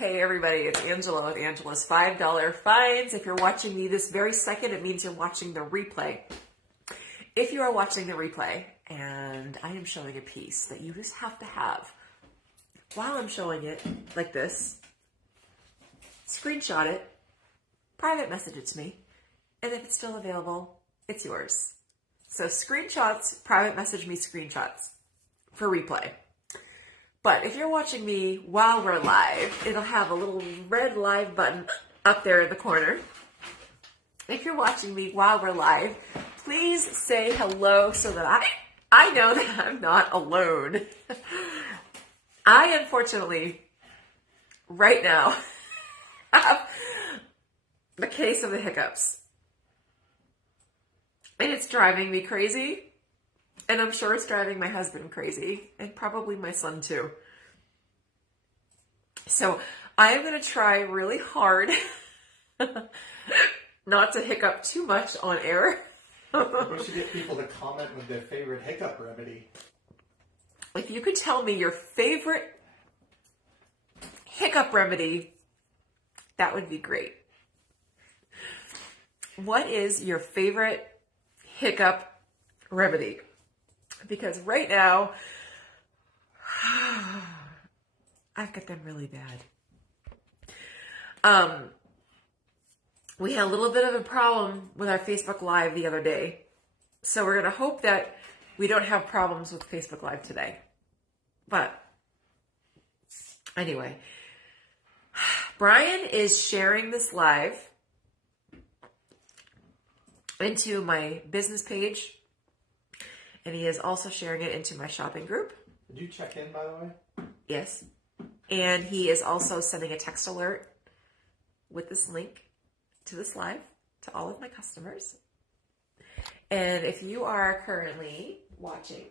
Hey everybody, it's Angela with Angela's $5 Finds. If you're watching me this very second, it means you're watching the replay. If you are watching the replay, and I am showing a piece that you just have to have, while I'm showing it like this, screenshot it, private message it to me, and if it's still available, it's yours. So screenshots, private message me screenshots for replay. But if you're watching me while we're live, it'll have a little red live button up there in the corner. If you're watching me while we're live, please say hello so that I know that I'm not alone. I unfortunately, right now, have the case of the hiccups. And it's driving me crazy. And I'm sure it's driving my husband crazy, and probably my son too. So I am going to try really hard not to hiccup too much on air. We should get people to comment with their favorite hiccup remedy. If you could tell me your favorite hiccup remedy, that would be great. What is your favorite hiccup remedy? Because right now, I've got them really bad. We had a little bit of a problem with our Facebook Live the other day. So we're going to hope that we don't have problems with Facebook Live today. But anyway, Brian is sharing this live into my business page. And he is also sharing it into my shopping group. Did you check in, by the way? Yes. And he is also sending a text alert with this link to this live to all of my customers. And if you are currently watching,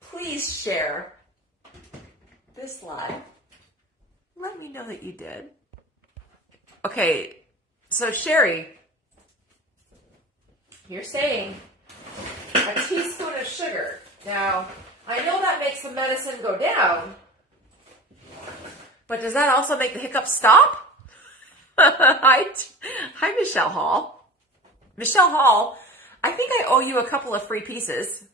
please share this live. Let me know that you did. Okay, so Sherry, you're saying a teaspoon of sugar. Now, I know that makes the medicine go down, but does that also make the hiccups stop? Hi, Michelle Hall. Michelle Hall, I think I owe you a couple of free pieces.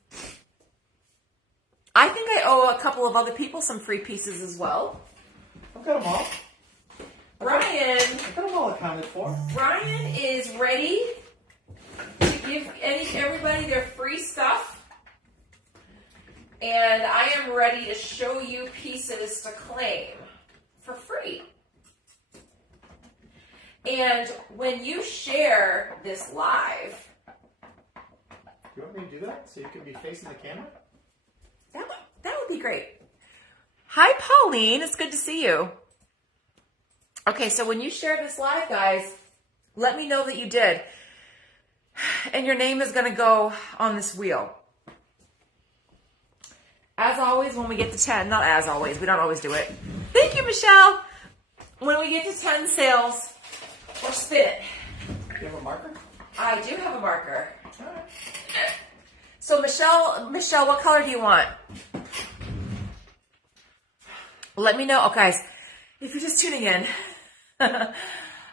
I think I owe a couple of other people some free pieces as well. I've got them all. I've got them all accounted for. Brian is ready to give everybody their free stuff. And I am ready to show you pieces to claim for free. And when you share this live... You want me to do that so you can be facing the camera? That would be great. Hi, Pauline. It's good to see you. Okay, so when you share this live, guys, let me know that you did. And your name is going to go on this wheel. As always, when we get to 10, not as always, we don't always do it. Thank you, Michelle. When we get to 10 sales, we'll spin it. Do you have a marker? I do have a marker. All right. So Michelle, what color do you want? Let me know. Oh, guys, if you're just tuning in, I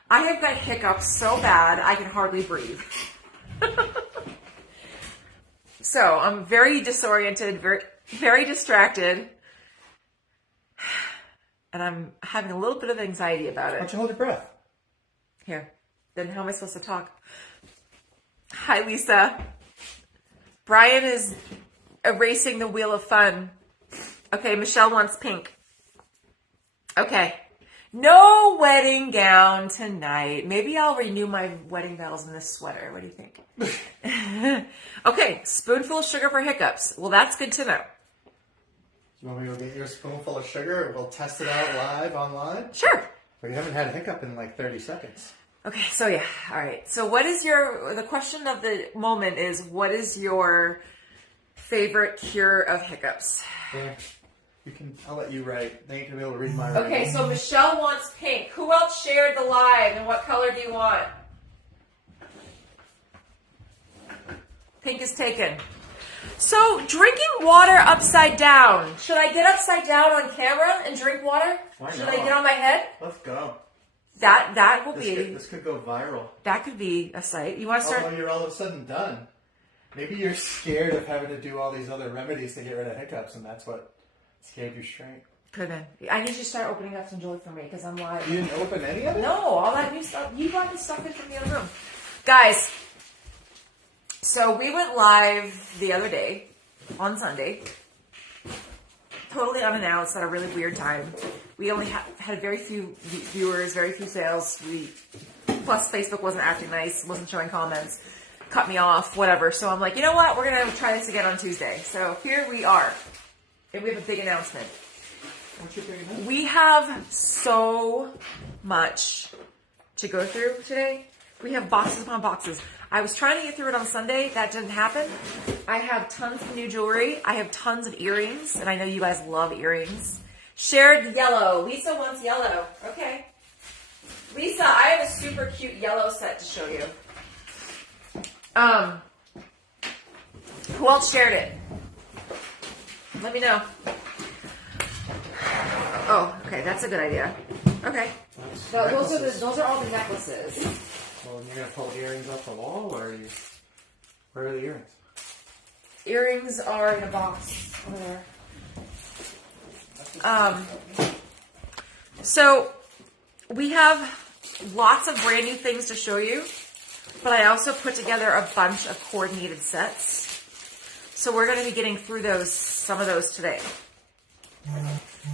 have got hiccups so bad I can hardly breathe. So I'm very disoriented, very distracted, and I'm having a little bit of anxiety about Why it. don't you hold your breath? Here, then how am I supposed to talk? Hi, Lisa. Brian is erasing the wheel of fun. Okay, Michelle wants pink. Okay. No wedding gown tonight. Maybe I'll renew my wedding vows in this sweater. What do you think? Okay, spoonful of sugar for hiccups. Well, that's good to know. You want me to go get you a spoonful of sugar and we'll test it out live online? Sure. We haven't had a hiccup in like 30 seconds. Okay, so yeah, all right. So the question of the moment is, what is your favorite cure of hiccups? Yeah. I'll let you write. Then you can be able to read my Okay, writing. so Michelle wants pink. Who else shared the live, and what color do you want? Pink is taken. So, drinking water upside down. Should I get upside down on camera and drink water? Why Should not? I get on my head? Let's go. That will be. This could go viral. That could be a site. You want to start? Although you're all of a sudden done. Maybe you're scared of having to do all these other remedies to get rid of hiccups, and that's what scared you straight. Could have been. I need you to start opening up some joy for me because I'm live. You didn't open any of it? No, all that new stuff. You brought the stuff in from the other room. Guys, so we went live the other day on Sunday. Totally unannounced at a really weird time. We only had very few viewers, very few sales. Plus Facebook wasn't acting nice, wasn't showing comments, cut me off, whatever. So I'm like, you know what? We're going to try this again on Tuesday. So here we are. And we have a big announcement. What's your big announcement? We have so much to go through today. We have boxes upon boxes. I was trying to get through it on Sunday. That didn't happen. I have tons of new jewelry. I have tons of earrings. And I know you guys love earrings. Shared yellow. Lisa wants yellow. Okay. Lisa, I have a super cute yellow set to show you. Who else shared it? Let me know. Oh, okay. That's a good idea. Okay. So those are all the necklaces. Well, you're going to pull earrings off the wall, or where are the earrings? Earrings are in a box over there. So we have lots of brand new things to show you, but I also put together a bunch of coordinated sets. So we're going to be getting through some of those today.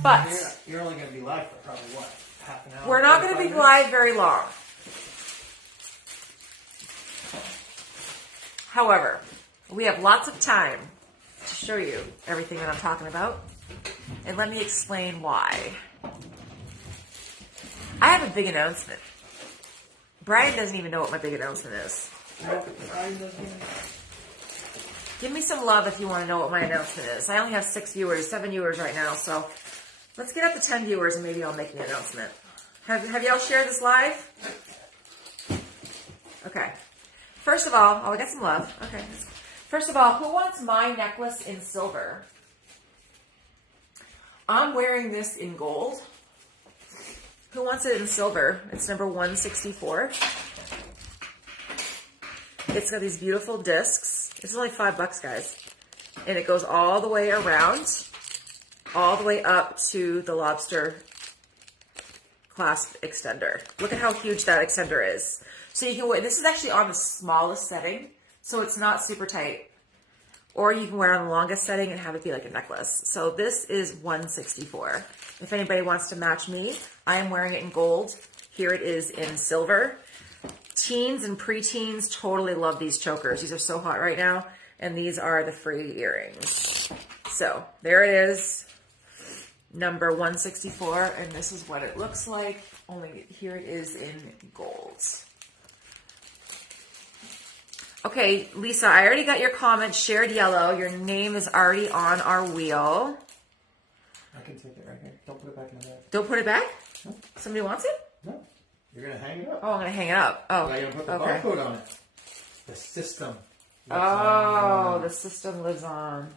But you're only going to be live for probably what? Half an hour? We're not going to be live very long. However, we have lots of time to show you everything that I'm talking about. And let me explain why. I have a big announcement. Brian doesn't even know what my big announcement is. Give me some love if you want to know what my announcement is. I only have 7 viewers right now, so let's get up to 10 viewers and maybe I'll make the announcement. Have y'all shared this live? Okay. First of all, I'll get some love. Okay. First of all, who wants my necklace in silver? I'm wearing this in gold. Who wants it in silver? It's number 164. It's got these beautiful discs. It's only $5, guys. And it goes all the way around, all the way up to the lobster clasp extender. Look at how huge that extender is. So you can wear, this is actually on the smallest setting, so it's not super tight. Or you can wear on the longest setting and have it be like a necklace. So this is 164. If anybody wants to match me, I am wearing it in gold. Here it is in silver. Teens and preteens totally love these chokers. These are so hot right now. And these are the free earrings. So there it is. Number 164. And this is what it looks like. Only here it is in gold. Okay, Lisa, I already got your comment. Shared yellow. Your name is already on our wheel. I can take it right here. Don't put it back in the bag. Don't put it back? No. Somebody wants it? No. You're going to hang it up. Oh, I'm going to hang it up. Oh, Now you're going to put the okay. barcode on it. The system. Oh, the system lives on.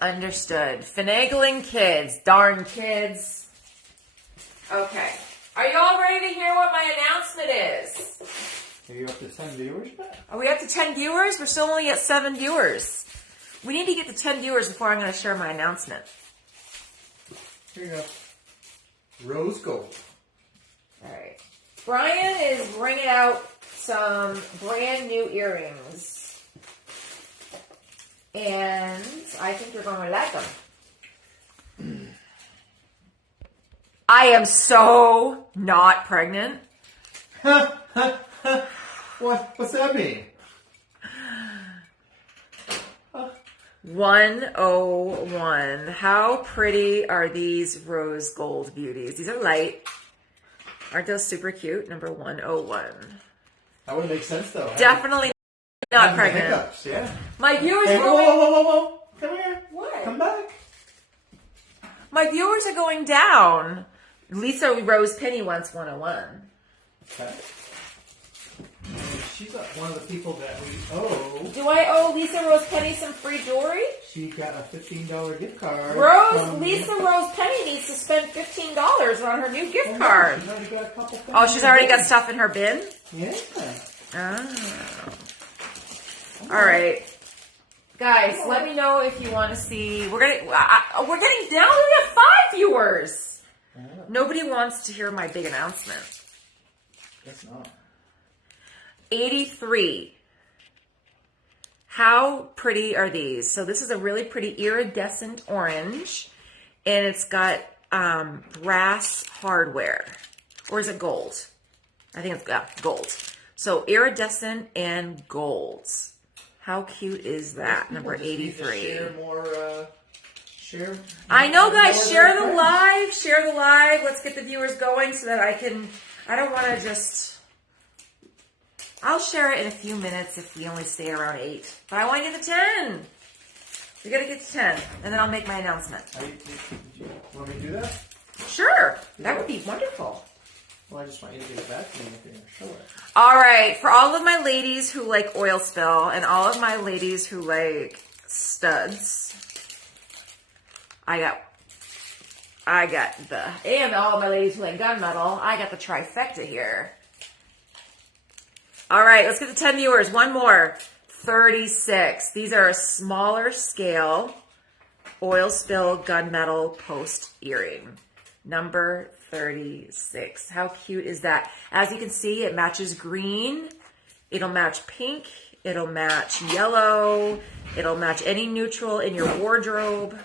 Understood. Finagling kids. Darn kids. Okay. Are you all ready to hear what my announcement is? Are you up to 10 viewers yet? Are we up to 10 viewers? We're still only at 7 viewers. We need to get to 10 viewers before I'm going to share my announcement. Here you go. Rose gold. All right. Brian is bringing out some brand new earrings. And I think you're going to like them. I am so not pregnant. What's that mean? 101. How pretty are these rose gold beauties? These are light. Aren't those super cute? Number 101. That would make sense, though. Definitely not Having pregnant. Hiccups, yeah. My viewers Hey, are whoa, going... whoa, whoa, whoa, whoa. Come here. What? Come back. My viewers are going down. Lisa Rose Penny wants 101. Okay. she's one of the people that we owe. Do I owe Lisa Rose Penny some free jewelry? She got a $15 gift card. Lisa Rose Penny needs to spend $15 on her new gift card. She's already got a couple things. Oh, she's already got stuff in her bin? Yeah. Oh. All right. Guys, let me know if you want to see. We're getting down. We have 5 viewers. Yeah. Nobody wants to hear my big announcement. Guess not. 83. How pretty are these? So this is a really pretty iridescent orange, and it's got brass hardware. Or is it gold? I think it's gold. So iridescent and gold. How cute is that? Number 83. Share more. I know, guys. Share the live. Share the live. Let's get the viewers going so that I don't want to just. I'll share it in a few minutes if we only stay around 8. But I want to get to 10. We got to get to 10, and then I'll make my announcement. You want me to do that? Sure. That would be wonderful. Well, I just want you to get it back to me if you're going to show it. All right. For all of my ladies who like oil spill and all of my ladies who like studs, I got and all of my ladies who like gunmetal, I got the trifecta here. All right, let's get to 10 viewers. One more. 36. These are a smaller scale oil spill gunmetal post earring. Number 36. How cute is that? As you can see, it matches green. It'll match pink. It'll match yellow. It'll match any neutral in your wardrobe.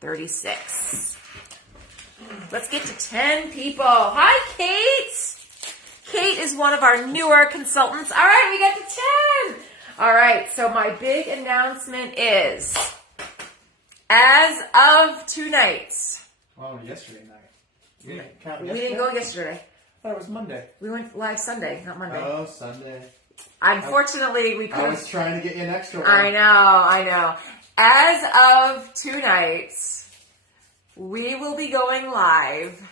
36. Let's get to 10 people. Hi, Kate. Kate is one of our newer consultants. All right, we got to 10. All right, so my big announcement is, as of tonight. Oh, yesterday night. You didn't count We yesterday? didn't go yesterday. I thought it was Monday. We went live Sunday, not Monday. Oh, Sunday. Unfortunately, we I couldn't. was trying to get you an extra one. I know. As of tonight, we will be going live.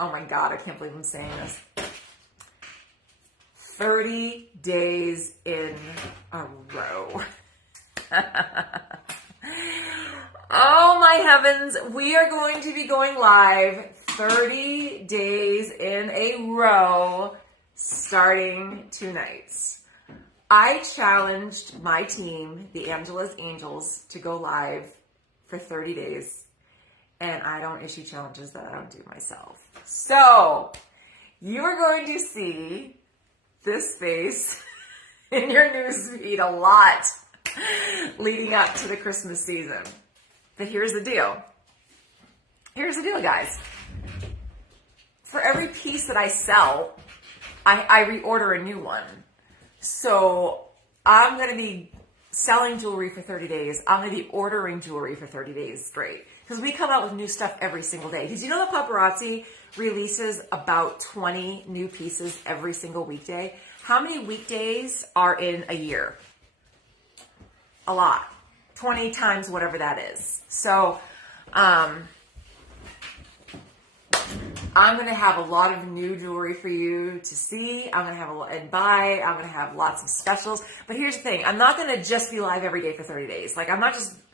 Oh my God, I can't believe I'm saying this. 30 days in a row. Oh my heavens, we are going to be going live 30 days in a row starting tonight. I challenged my team, the Angela's Angels, to go live for 30 days. And I don't issue challenges that I don't do myself. So, you are going to see this face in your newsfeed a lot leading up to the Christmas season. But here's the deal. Here's the deal, guys. For every piece that I sell, I reorder a new one. So, I'm going to be selling jewelry for 30 days. I'm going to be ordering jewelry for 30 days straight. Because we come out with new stuff every single day. Did you know the paparazzi releases about 20 new pieces every single weekday? How many weekdays are in a year? A lot. 20 times whatever that is. So, I'm going to have a lot of new jewelry for you to see. I'm going to have and buy. I'm going to have lots of specials. But here's the thing. I'm not going to just be live every day for 30 days. Like,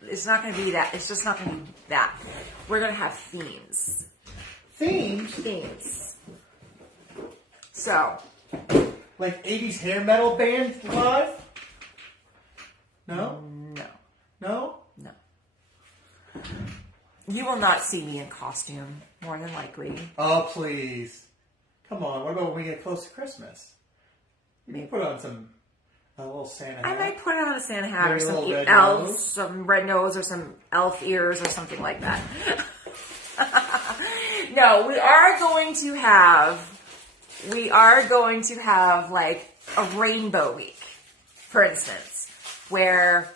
it's not going to be that. It's just not going to be that. We're going to have themes. Themes? So. Like 80s hair metal band live? No? No? No. You will not see me in costume, more than likely. Oh, please. Come on. What about when we get close to Christmas? Maybe put on a little Santa hat. I might put on a Santa hat Maybe or some red elves, nose. some red nose or some elf ears or something like that. No, we are going to have like a rainbow week, for instance, where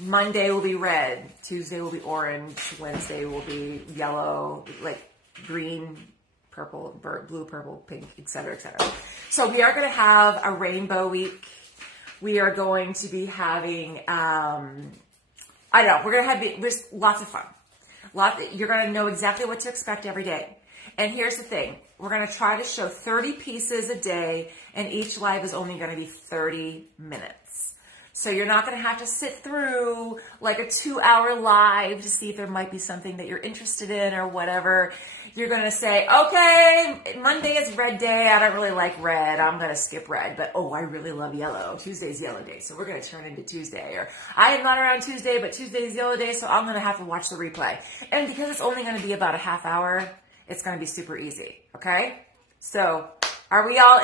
Monday will be red, Tuesday will be orange, Wednesday will be yellow, like green, purple, blue, purple, pink, etc., etc. So we are going to have a rainbow week. We are going to be having, we're going to have there's lots of fun. You're going to know exactly what to expect every day. And here's the thing. We're going to try to show 30 pieces a day, and each live is only going to be 30 minutes. So you're not going to have to sit through like a 2-hour live to see if there might be something that you're interested in or whatever. You're going to say, okay, Monday is red day. I don't really like red. I'm going to skip red. But, oh, I really love yellow. Tuesday's yellow day. So we're going to turn into Tuesday. Or I am not around Tuesday, but Tuesday's yellow day. So I'm going to have to watch the replay. And because it's only going to be about a half hour, it's going to be super easy. Okay? So are we all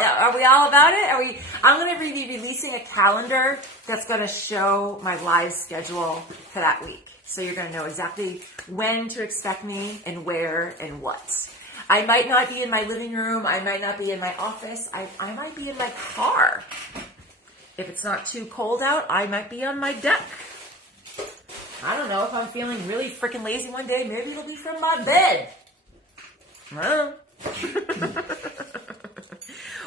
about it? I'm going to be releasing a calendar that's going to show my live schedule for that week. So you're going to know exactly when to expect me and where and what. I might not be in my living room. I might not be in my office. I might be in my car. If it's not too cold out, I might be on my deck. I don't know. If I'm feeling really freaking lazy one day, maybe it'll be from my bed. I don't know.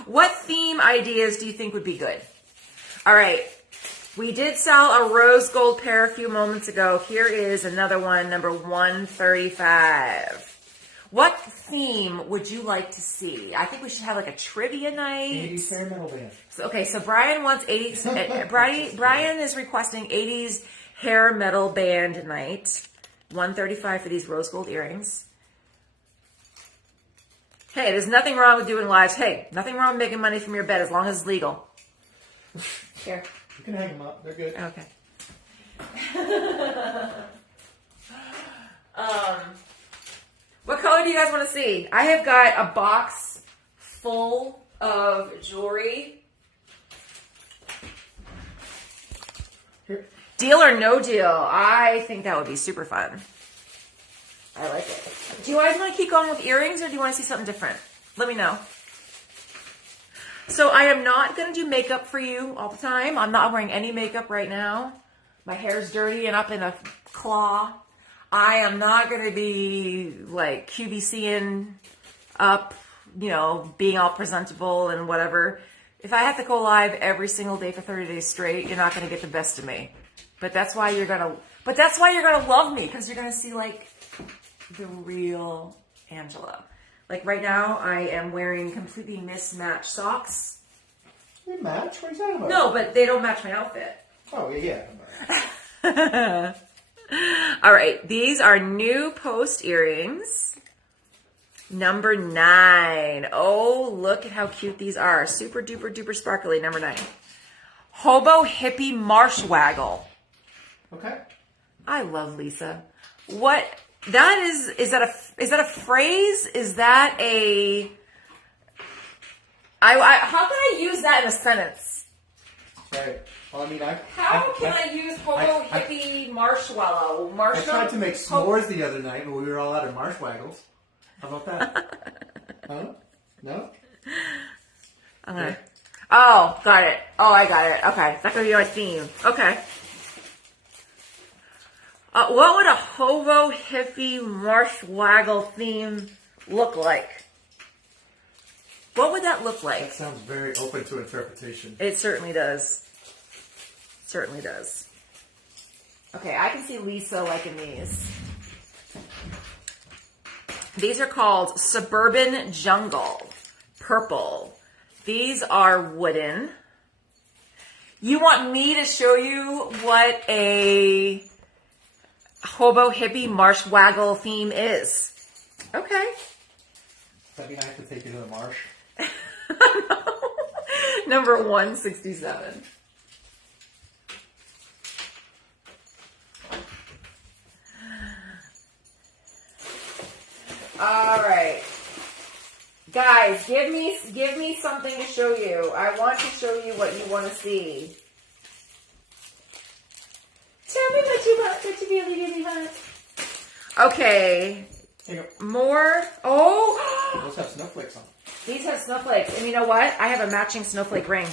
What theme ideas do you think would be good? All right. We did sell a rose gold pair a few moments ago. Here is another one, number 135. What theme would you like to see? I think we should have like a trivia night. 80s hair metal band. So Brian wants 80s. Brian is requesting 80s hair metal band night. 135 for these rose gold earrings. Hey, there's nothing wrong with doing lives. Hey, nothing wrong with making money from your bed as long as it's legal. Here. You can hang them up. They're good. Okay. What color do you guys want to see? I have got a box full of jewelry. Here. Deal or no deal? I think that would be super fun. I like it. Do you guys want to keep going with earrings or do you want to see something different? Let me know. So I am not going to do makeup for you all the time. I'm not wearing any makeup right now. My hair's dirty and up in a claw. I am not going to be like QVCing up, you know, being all presentable and whatever. If I have to go live every single day for 30 days straight, you're not going to get the best of me. But that's why you're going to love me, because you're going to see like the real Angela. Like right now, I am wearing completely mismatched socks. They match? What are you talking about? No, but they don't match my outfit. Oh, yeah. All right, these are new post earrings. Number 9. Oh, look at how cute these are. Super duper duper sparkly, number 9. Hobo hippie marsh waggle. Okay. I love Lisa. What? That is that a phrase? Is that a... how can I use that in a sentence? Right. Well, I mean, How can I use hobo hippie marshmallow? I tried to make s'mores the other night, but we were all out of marsh waggles. How about that? Huh? No? Okay. Oh, got it. Oh, I got it. Okay. That could be our theme. Okay. What would a hobo hippie marsh waggle theme look like? What would that look like? That sounds very open to interpretation. It certainly does. Certainly does. Okay, I can see Lisa liking these. These are called Suburban Jungle. Purple. These are wooden. You want me to show you what a hobo hippie marsh waggle theme is? Okay. Does that mean I have to take you to the marsh? Number 167. All right. Guys, give me something to show you. I want to show you what you want to see. Tell me what you want, what you really want. Okay. More. Oh. Those have snowflakes on them. These have snowflakes. And you know what? I have a matching snowflake ring.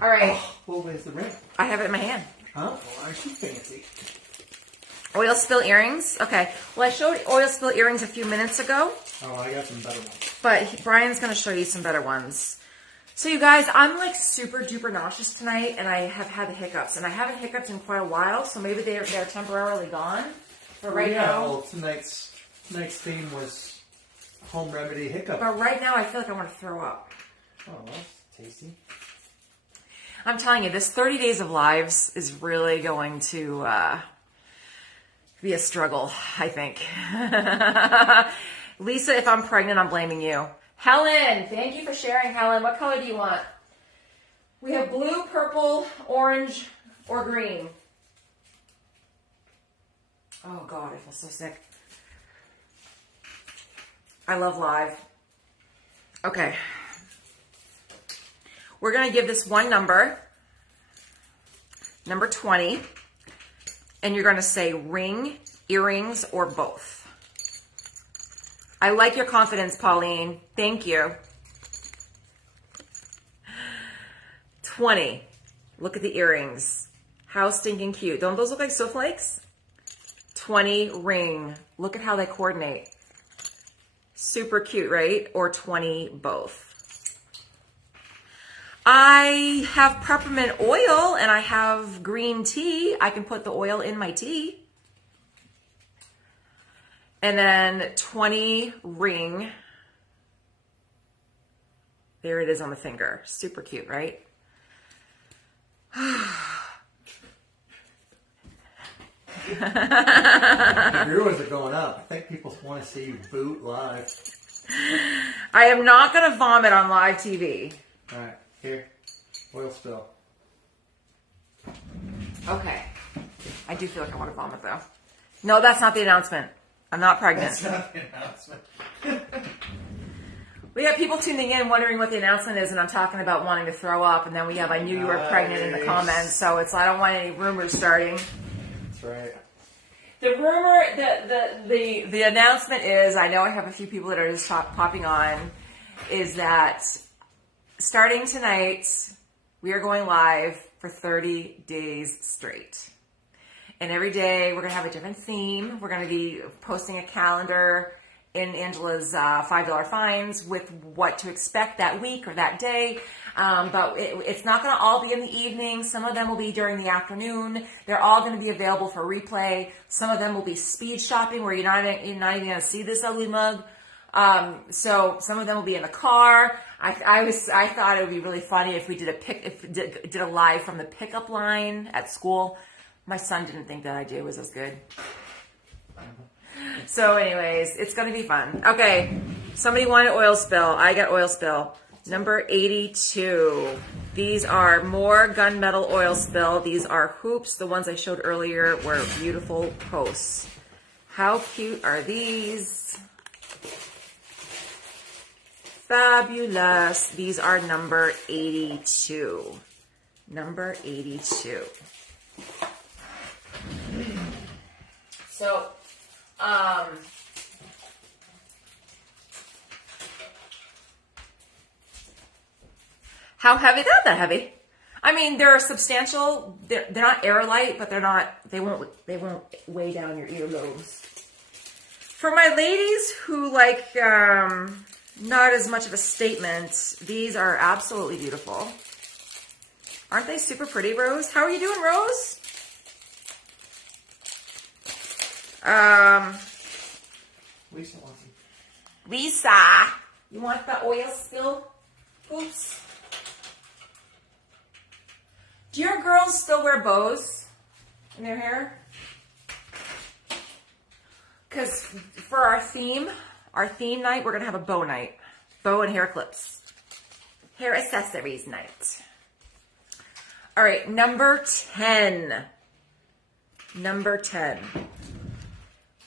All right. Oh, well, where's the ring? I have it in my hand. Huh? Well, aren't you fancy? Oil spill earrings. Okay. Well, I showed oil spill earrings a few minutes ago. Oh, I got some better ones. But Brian's going to show you some better ones. So you guys, I'm like super duper nauseous tonight, and I have had the hiccups. And I haven't hiccuped in quite a while, so maybe they're temporarily gone. But right now... Well, tonight's theme was home remedy hiccup. But right now I feel like I want to throw up. Oh, that's tasty. I'm telling you, this 30 days of lives is really going to be a struggle, I think. Lisa, if I'm pregnant, I'm blaming you. Helen, thank you for sharing, Helen. What color do you want? We have blue, purple, orange, or green. Oh, God, I feel so sick. I love live. Okay. We're going to give this one number, number 20, and you're going to say ring, earrings, or both. I like your confidence, Pauline. Thank you. 20. Look at the earrings. How stinking cute. Don't those look like snowflakes? 20, ring. Look at how they coordinate. Super cute, right? Or 20, both. I have peppermint oil and I have green tea. I can put the oil in my tea. And then 20, ring. There it is on the finger. Super cute, right? The viewers are going up. I think people want to see you boot live. I am not going to vomit on live TV. All right, here, oil spill. Okay. I do feel like I want to vomit though. No, that's not the announcement. I'm not pregnant. That's not the announcement. We have people tuning in wondering what the announcement is, and I'm talking about wanting to throw up, and then we have I knew you were pregnant in the comments, so it's I don't want any rumors starting. That's right. The rumor, the announcement is, I know I have a few people that are just popping on, is that starting tonight, we are going live for 30 days straight. And every day we're going to have a different theme. We're going to be posting a calendar in Angela's $5 fines with what to expect that week or that day. But it's not going to all be in the evening. Some of them will be during the afternoon. They're all going to be available for replay. Some of them will be speed shopping where you're not even going to see this ugly mug. So some of them will be in the car. I thought it would be really funny if we did a live from the pickup line at school. My son didn't think that idea was as good. So anyways, it's going to be fun. Okay, somebody wanted oil spill. I got oil spill. Number 82. These are more gunmetal oil spill. These are hoops. The ones I showed earlier were beautiful posts. How cute are these? Fabulous. These are number 82. Number 82. So, how heavy? They're not that heavy. I mean, they're substantial. They're not airlight, but they won't weigh down your earlobes. For my ladies who like not as much of a statement, these are absolutely beautiful. Aren't they super pretty, Rose? How are you doing, Rose? Lisa wants them. Lisa, you want the oil spill? Oops. Do your girls still wear bows in their hair? Because for our theme night, we're going to have a bow night. Bow and hair clips. Hair accessories night. All right, number 10. Number 10.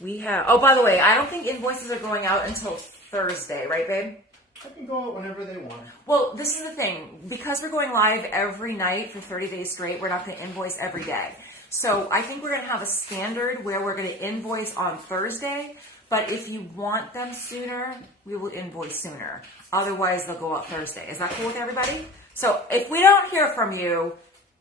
We have, oh, by the way, I don't think invoices are going out until Thursday, right, babe? I can go out whenever they want. Well, this is the thing. Because we're going live every night for 30 days straight, we're not going to invoice every day. So I think we're going to have a standard where we're going to invoice on Thursday. But if you want them sooner, we will invoice sooner. Otherwise, they'll go out Thursday. Is that cool with everybody? So if we don't hear from you,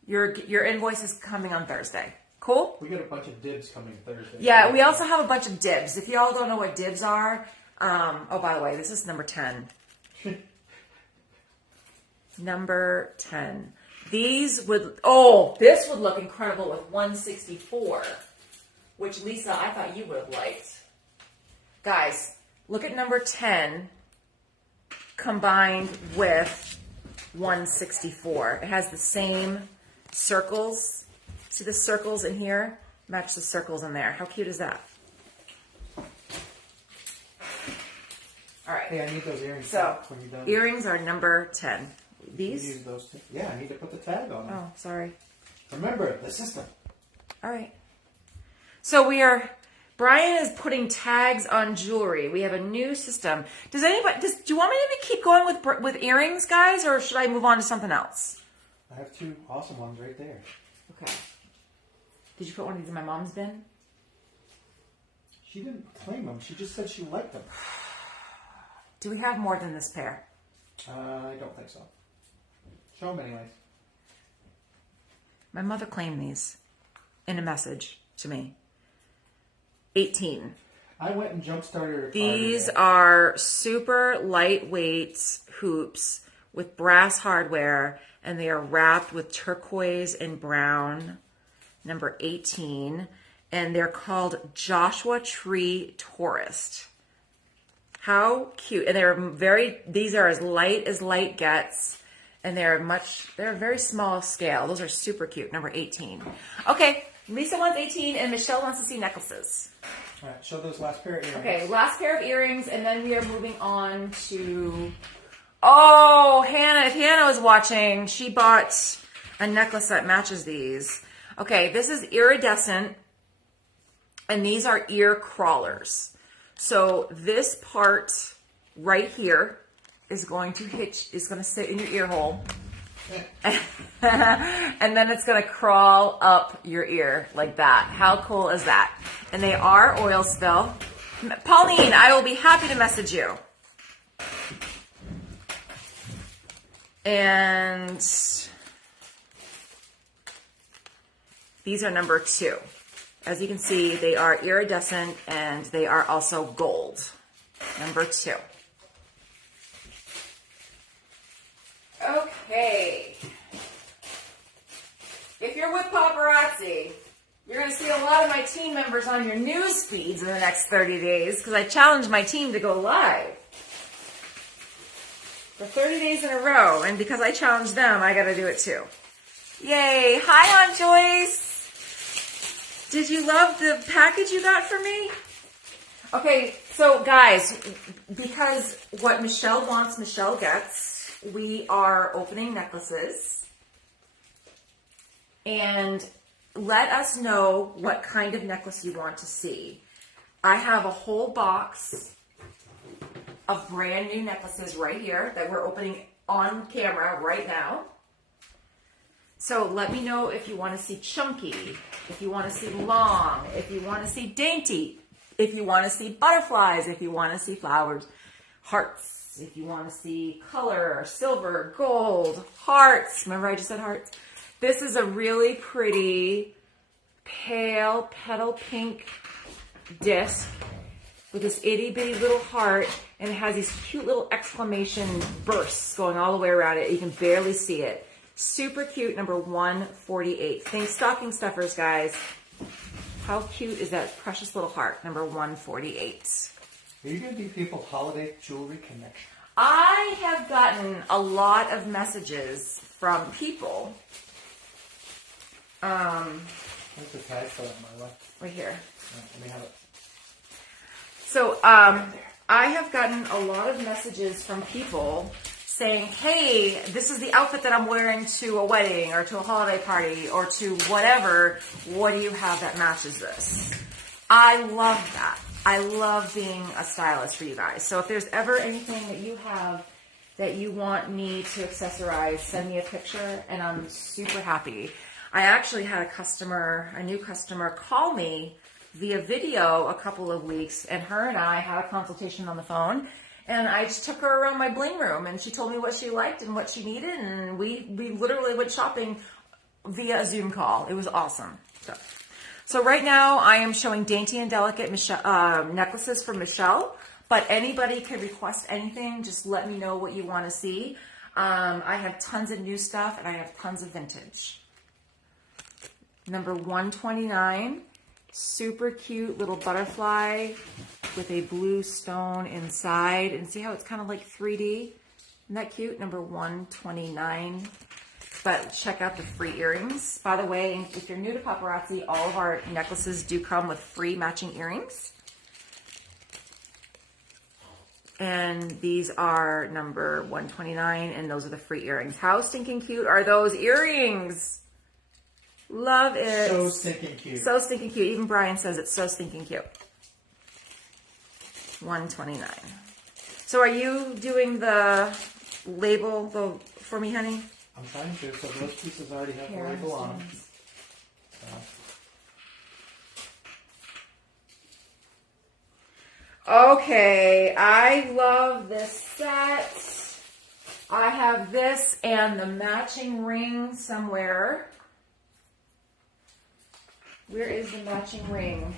your invoice is coming on Thursday. Cool? We got a bunch of dibs coming Thursday. Yeah, we also have a bunch of dibs. If y'all don't know what dibs are, oh, by the way, this is number 10. Number 10. These would, this would look incredible with 164, which Lisa, I thought you would have liked. Guys, Look at number 10 combined with 164. It has the same circles. See the circles in here? Match the circles in there. How cute is that? All right. Hey, I need those earrings. So, when you're done. earrings are number 10. These? Use those too. Yeah, I need to put the tag on them. Oh, sorry. Remember, the system. All right. So Brian is putting tags on jewelry. We have a new system. Do you want me to keep going with earrings, guys, or should I move on to something else? I have two awesome ones right there. Okay. Did you put one of these in my mom's bin? She didn't claim them. She just said she liked them. Do we have more than this pair? I don't think so. Show them anyways. My mother claimed these in a message to me. 18. I went and jump-started her. These are super lightweight hoops with brass hardware, and they are wrapped with turquoise and brown, number 18, and they're called Joshua Tree Tourist. How cute. And these are as light gets, and they're a very small scale. Those are super cute, number 18. Okay, Lisa wants 18, and Michelle wants to see necklaces. All right, show those last pair of earrings. Okay, last pair of earrings, and then we are moving on to... Oh, Hannah, if Hannah was watching, she bought a necklace that matches these. Okay, this is iridescent, and these are ear crawlers. So this part right here is going to sit in your ear hole. And then it's going to crawl up your ear like that. How cool is that? And they are oil spill. Pauline, I will be happy to message you. And these are number 2. As you can see, they are iridescent and they are also gold. Number 2. Okay. If you're with paparazzi, you're going to see a lot of my team members on your news feeds in the next 30 days because I challenged my team to go live for 30 days in a row. And because I challenged them, I got to do it too. Yay. Hi, Aunt Joyce. Did you love the package you got for me? Okay, so guys, because what Michelle wants, Michelle gets, we are opening necklaces. And let us know what kind of necklace you want to see. I have a whole box of brand new necklaces right here that we're opening on camera right now. So let me know if you want to see chunky, if you want to see long, if you want to see dainty, if you want to see butterflies, if you want to see flowers, hearts, if you want to see color, silver, gold, hearts. Remember I just said hearts? This is a really pretty pale petal pink disc with this itty bitty little heart, and it has these cute little exclamation bursts going all the way around it. You can barely see it. Super cute, number 148. Think stocking stuffers, guys. How cute is that precious little heart, number 148. Are you going to do people holiday jewelry connection? I have gotten a lot of messages from people. Where's the tag for that, Marla? Right here. Let me have it. So, I have gotten a lot of messages from people saying, hey, this is the outfit that I'm wearing to a wedding or to a holiday party or to whatever. What do you have that matches this? I love that. I love being a stylist for you guys. So if there's ever anything that you have that you want me to accessorize, send me a picture and I'm super happy. I actually had a new customer call me via video a couple of weeks, and her and I had a consultation on the phone, and I just took her around my bling room, and she told me what she liked and what she needed, and we literally went shopping via a Zoom call. It was awesome. So right now, I am showing dainty and delicate necklaces for Michelle, but anybody could request anything. Just let me know what you want to see. I have tons of new stuff, and I have tons of vintage. Number 129. Super cute little butterfly with a blue stone inside. And see how it's kind of like 3D? Isn't that cute? Number 129. But check out the free earrings. By the way, if you're new to paparazzi, all of our necklaces do come with free matching earrings. And these are number 129, and those are the free earrings. How stinking cute are those earrings? Love it. So stinking cute. So stinking cute. Even Brian says it's so stinking cute. 129. So are you doing the label for me, honey? I'm trying to, so those pieces already have the label on them. Okay, I love this set. I have this and the matching ring somewhere. Where is the matching ring?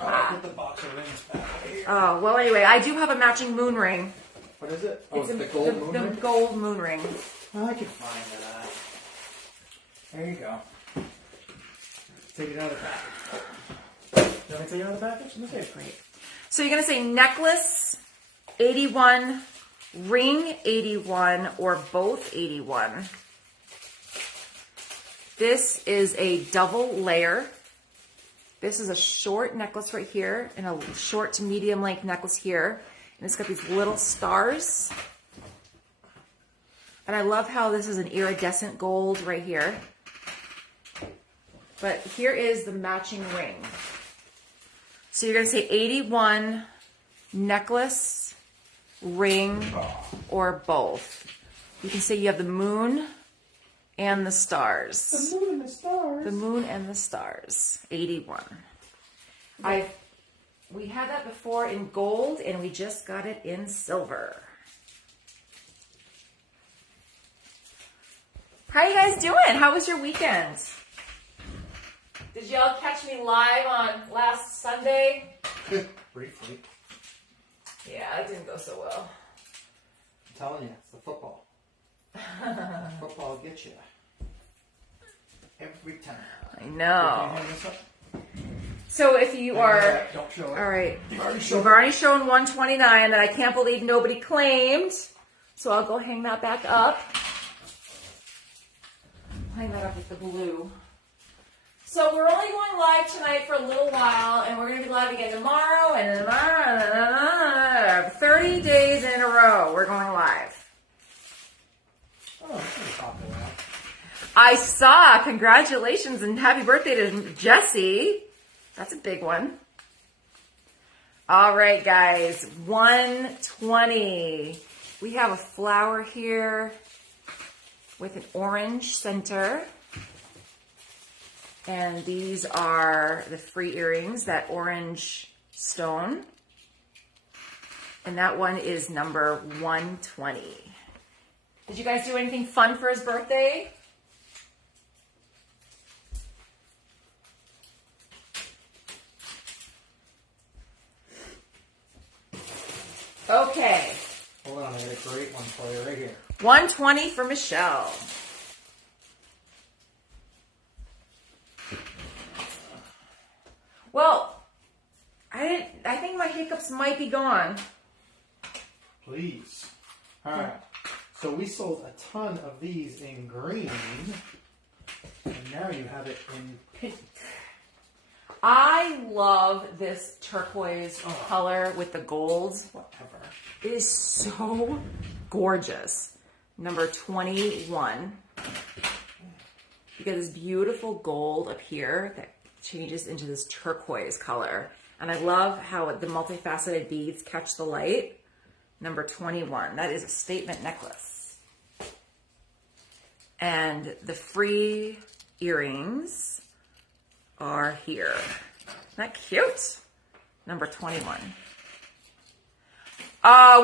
Oh, I put the box of rings back here. Oh, well, anyway, I do have a matching moon ring. What is it? Oh, It's the gold moon the ring? gold moon ring. Oh, I can find that. There you go. Take it out of the package. You want me to take it out of the package? Let me see. Great. So you're going to say necklace 81, ring 81, or both 81. This is a double layer. This is a short necklace right here and a short to medium length necklace here. And it's got these little stars. And I love how this is an iridescent gold right here. But here is the matching ring. So you're going to say 81, necklace, ring, or both. You can say you have the moon and the stars. The moon and the stars. The moon and the stars. 81. We had that before in gold, and we just got it in silver. How are you guys doing? How was your weekend? Did y'all catch me live on last Sunday? Briefly. Yeah, it didn't go so well. I'm telling you, it's the football. Football gets you. Every time. I Can know. you hang this up? So if you are... Don't show it. All right. You've already We've shown already shown 129 that I can't believe nobody claimed. So I'll go hang that back up. Hang that up with the blue. So we're only going live tonight for a little while, and we're going to be live again tomorrow and tomorrow. 30 days in a row, we're going live. Oh, that's pretty popular. I saw. Congratulations and happy birthday to Jessie. That's a big one. All right, guys. 120. We have a flower here with an orange center. And these are the free earrings, that orange stone. And that one is number 120. Did you guys do anything fun for his birthday? Okay. Hold on, I got a great one for you right here. 120 for Michelle. Well, I think my hiccups might be gone. Please. All right. So we sold a ton of these in green, and now you have it in pink. I love this turquoise color with the gold. Whatever. It is so gorgeous. Number 21. You get this beautiful gold up here that changes into this turquoise color. And I love how the multifaceted beads catch the light. Number 21. That is a statement necklace. And the free earrings are here. Isn't that cute? Number 21.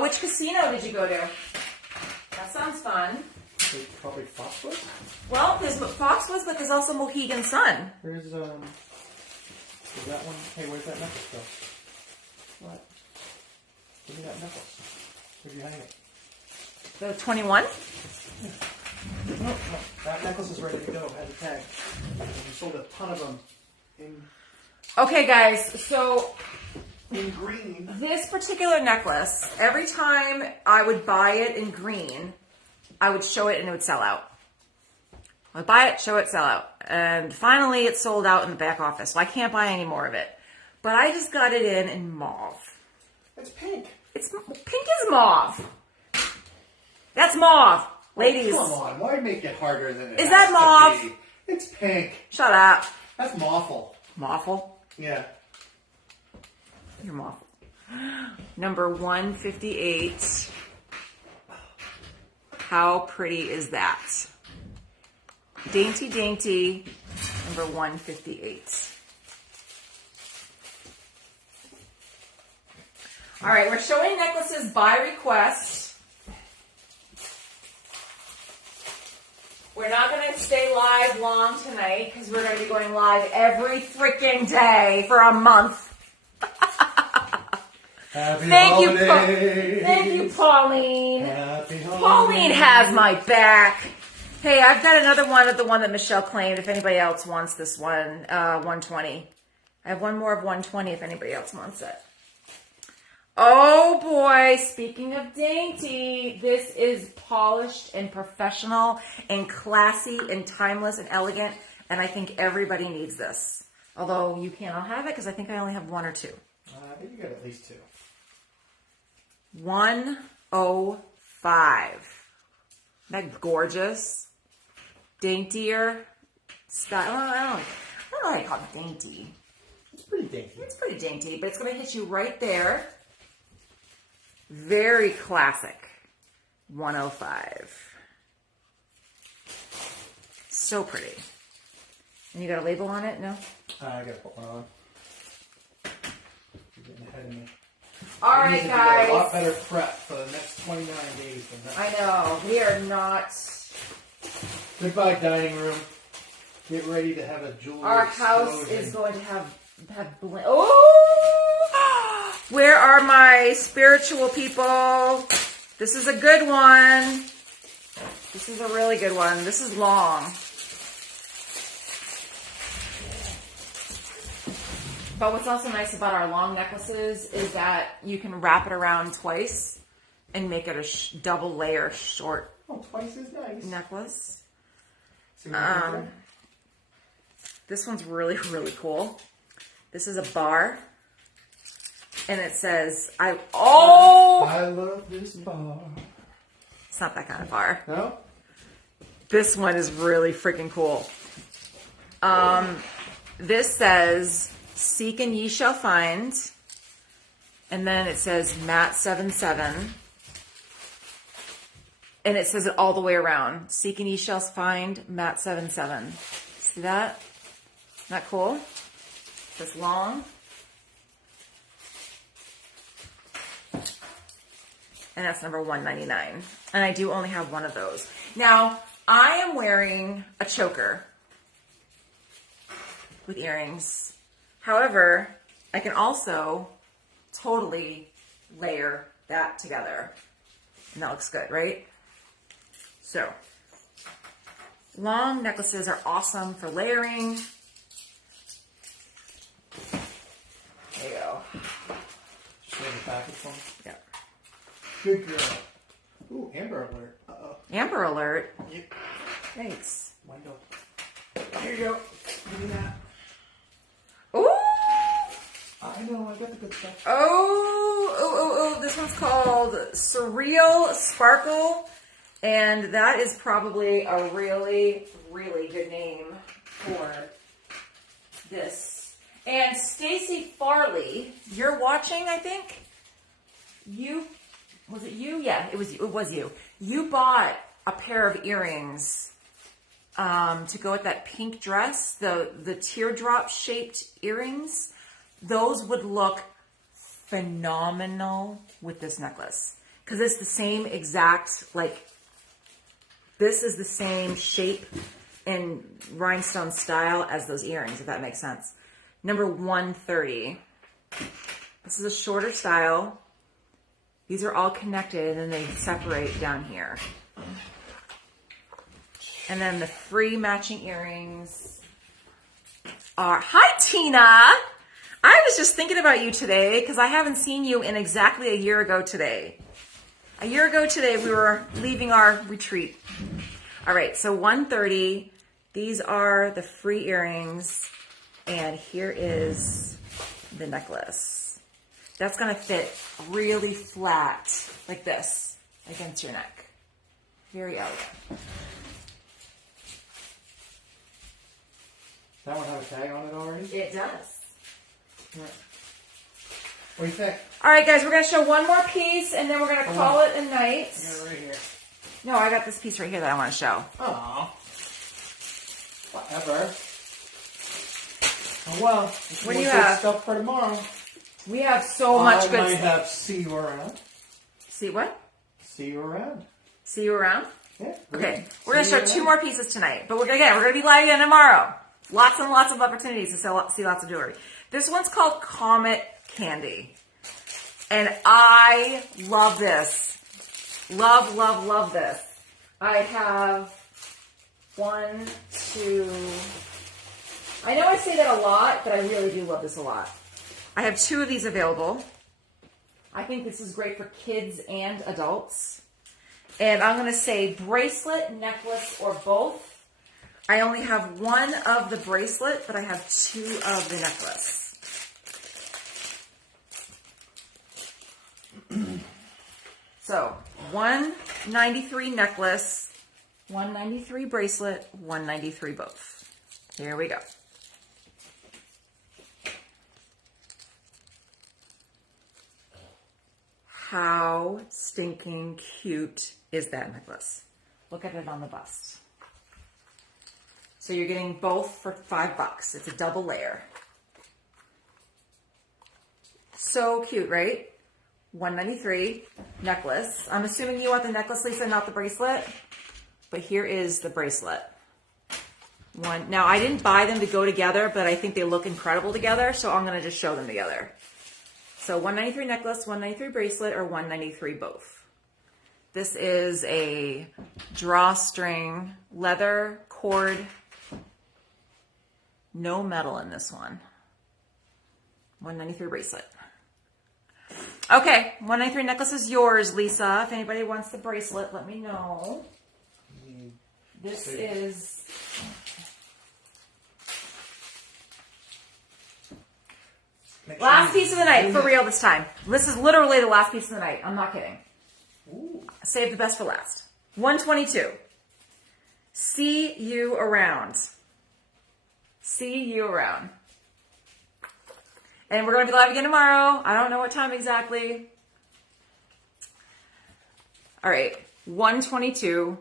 Which casino did you go to? That sounds fun. Probably Foxwood? Well, there's Foxwoods, but there's also Mohegan Sun. There's, is that one? Hey, where's that necklace go? What? Give me that necklace. Where'd you hang it? The 21? No. That necklace is ready to go. Has a tag. We sold a ton of them in... Okay, guys, so In green. This particular necklace, every time I would buy it in green, I would show it and it would sell out. I would buy it, show it, sell out. And finally it sold out in the back office, so I can't buy any more of it. But I just got it in mauve. It's pink. Pink is mauve. That's mauve. Ladies. Come on, why make it harder than it Is has that to mauve? be? It's pink. Shut up. That's mawful. Mawful? Yeah. You're mawful. Number 158. How pretty is that? Dainty Dainty, number 158. All right, we're showing necklaces by request. We're not going to stay live long tonight because we're going to be going live every freaking day for a month. Happy Thank holidays. Thank you, Pauline. Happy holidays. Pauline has my back. Hey, I've got another one of the one that Michelle claimed. If anybody else wants this one, 120. I have one more of 120 if anybody else wants it. Oh boy, speaking of dainty, this is polished and professional and classy and timeless and elegant, and I think everybody needs this. Although you can't all have it because I think I only have one or two. I think you got at least two. 105. Isn't that gorgeous? Daintier style. I don't know how to call it dainty. It's pretty dainty. It's pretty dainty, but it's going to hit you right there. Very classic. 105. So pretty. And you got a label on it? No? I gotta put one on. You're getting ahead of me. All right, It needs to be guys. a lot better prep for the next 29 days than that. I know. We are not. Goodbye, dining room. Get ready to have a jewelry Our house explosion. is going to have oh! Where are my spiritual people? This is a good one. This is a really good one. This is long. But what's also nice about our long necklaces is that you can wrap it around twice and make it a double layer short Oh, twice as nice. necklace. See what I did there? This one's really, really cool. This is a bar. And it says, I love this bar. It's not that kind of bar. No? This one is really freaking cool. This says, seek and ye shall find. And then it says, Matte 77. And it says it all the way around. Seek and ye shall find, Matte 77. See that? Isn't that cool? It's long. And that's number 199. And I do only have one of those. Now, I am wearing a choker with earrings. However, I can also totally layer that together. And that looks good, right? So, long necklaces are awesome for layering. There you go. Show the package one. Yeah. Good girl. Ooh, Amber Alert. Uh-oh. Amber Alert. Yep. Thanks. Window. Here you go. Give me that. Ooh! I know, I got the good stuff. Oh, this one's called Surreal Sparkle. And that is probably a really, really good name for this. And Stacy Farley, you're watching, I think? Was it you? Yeah, it was you. You bought a pair of earrings to go with that pink dress, the teardrop shaped earrings. Those would look phenomenal with this necklace. Because it's the same exact, this is the same shape and rhinestone style as those earrings, if that makes sense. Number 130. This is a shorter style. These are all connected and they separate down here. And then the free matching earrings are, hi Tina! I was just thinking about you today because I haven't seen you in exactly a year ago today. A year ago today, we were leaving our retreat. All right, so 130. These are the free earrings. And here is the necklace. That's going to fit really flat like this against your neck. Very elegant. That one have a tag on it already? It does. Right. What do you think? All right, guys, we're going to show one more piece, and then we're going to call it a night. I got it right here. No, I got this piece right here that I want to show. Oh. Whatever. Oh, well. What do you have? Stuff for tomorrow. We have so much good I might stuff. have see you around. See what? See you around. See you around? Yeah. Okay. We're going to show two more pieces tonight, but we're going to be live again tomorrow. Lots and lots of opportunities to see lots of jewelry. This one's called Comet Candy. And I love this. Love, love, love this. I have 1, 2. I know I say that a lot, but I really do love this a lot. I have 2 of these available. I think this is great for kids and adults. And I'm going to say bracelet, necklace, or both. I only have 1 of the bracelet, but I have 2 of the necklace. So, 193 necklace, 193 bracelet, 193 both. Here we go. How stinking cute is that necklace? Look at it on the bust. So you're getting both for $5. It's a double layer. So cute, right? 193 necklace. I'm assuming you want the necklace, Lisa, not the bracelet. But here is the bracelet. Now, I didn't buy them to go together, but I think they look incredible together, so I'm going to just show them together. So 193 necklace, 193 bracelet, or 193 both. This is a drawstring leather cord. No metal in this one. 193 bracelet. Okay, 193 necklace is yours, Lisa. If anybody wants the bracelet, let me know. This is... Last piece of the night, for real this time. This is literally the last piece of the night. I'm not kidding. Ooh. Save the best for last. 122. See you around. See you around. And we're going to be live again tomorrow. I don't know what time exactly. All right, 122.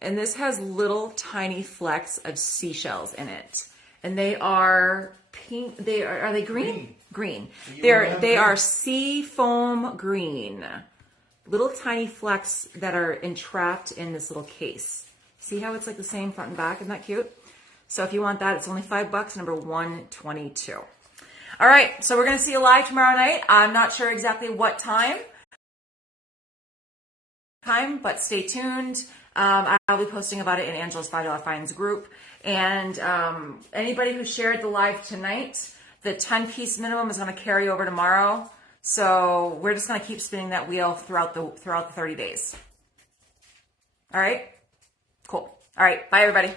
And this has little tiny flecks of seashells in it. And they are pink. Are they green? Green. They are sea foam green. Little tiny flecks that are entrapped in this little case. See how it's like the same front and back? Isn't that cute? So if you want that, it's only $5, number 122. All right, so we're going to see you live tomorrow night. I'm not sure exactly what time, but stay tuned. I'll be posting about it in Angela's $5 Finds group. And anybody who shared the live tonight, the 10-piece minimum is going to carry over tomorrow. So we're just going to keep spinning that wheel throughout the 30 days. All right? Cool. All right. Bye, everybody.